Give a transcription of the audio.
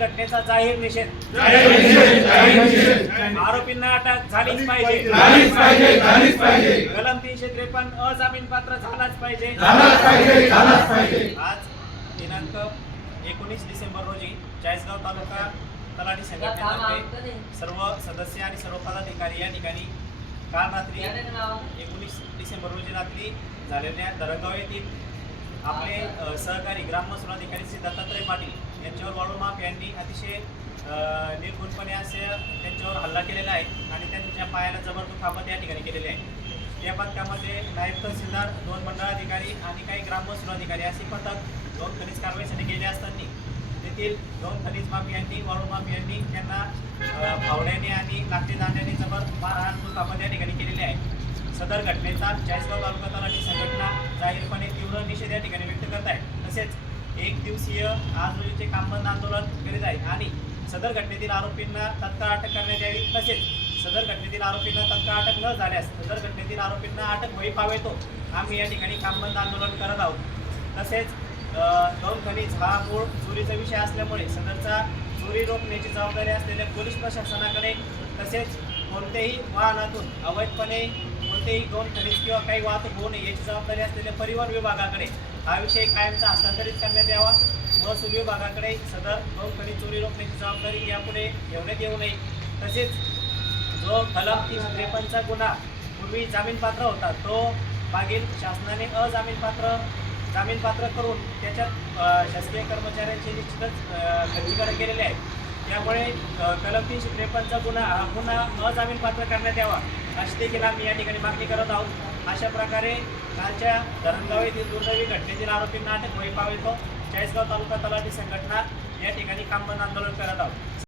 घटनेचा जाहीर निषेध. जाहीर निषेध जाहीर निषेध. आरोपींना अटक झालीच पाहिजे. कलम तीनशे त्रेपन्न अजामीन पात्र झालाच पाहिजे. आज दिनांक एकोणीस डिसेंबर रोजी चाळीसगाव तालुका तलाठी संघटनेतर्फे सर्व सदस्य आणि सर्व पदाधिकारी या ठिकाणी काल रात्री एकोणीस डिसेंबर रोजी रात्री झालेल्या धरणगाव येथील आपले सहकारी ग्राममहसूल अधिकारी श्री दत्तात्रय पाटील यांच्यावर वाळूमाप यांनी अतिशय निर्गुणपणे असे त्यांच्यावर हल्ला केलेला आहे आणि त्यांच्या पायाला जबरदस्त थापत या ठिकाणी केलेले आहे. या पथकामध्ये नायब तहसीलदार दोन मंडळाधिकारी आणि काही ग्राममहसूल असे पथक दोन खनिज कारवाईसाठी गेले असताना तेथील दोन खनिज माफियांनी वाळू माफियांनी त्यांना अ, फावड्याने आणि लाकडी दांड्याने जबर मारहाण दुखापत या ठिकाणी केलेली आहे. सदर घटनेचा चाळीसगाव तालुका तलाठी संघटना जाहीरपणे तीव्र निषेध या ठिकाणी व्यक्त करत आहे तसेच एक दिवसीय आज रोजीचे कामबंद आंदोलन करीत आहे आणि सदर घटनेतील आरोपींना तत्काळ अटक करण्यात यावी. तसेच सदर घटनेतील आरोपींना तत्काळ अटक न झाल्यास सदर घटनेतील आरोपींना अटक होई पावेतो आम्ही या ठिकाणी कामबंद आंदोलन करत आहोत. तसेच दोन खनिज हा मूळ चोरीचा विषय असल्यामुळे सदरचा चोरी रोखण्याची जबाबदारी असलेल्या पोलीस प्रशासनाकडे तसेच कोणत्याही वाहनातून अवैधपणे कोणतेही दोन खनिज किंवा काही वाहतूक होऊ नये याची जबाबदारी असलेल्या परिवहन विभागाकडे हा विषय कायमचा हस्तांतरित करण्यात यावा. महसूल विभागाकडे सदर दोन खनिज चोरी रोखण्याची जबाबदारी यापुढे ठेवण्यात येऊ नये. तसेच जो कलम तीनशे त्रेपन्नचा गुन्हा पूर्वी जामीनपात्र होता तो मागील शासनाने अजामीनपात्र जामीनपात्र करून त्याच्यात शासकीय कर्मचाऱ्यांचे निश्चितच अ, खर्चीकरण केलेले आहे. त्यामुळे कलम तीनशे त्रेपन्नचा गुन्हा हा गुन्हा अजामीनपात्र करण्यात यावा अशी देखील आम्ही या ठिकाणी मागणी करत आहोत. अशा प्रकारे कालच्या धरणगाव येथील दुर्दैवी घटनेतील आरोपींना अटक होई पावेतो चाळीसगाव तालुका तलाठी संघटना या ठिकाणी कामबंद आंदोलन करत आहोत.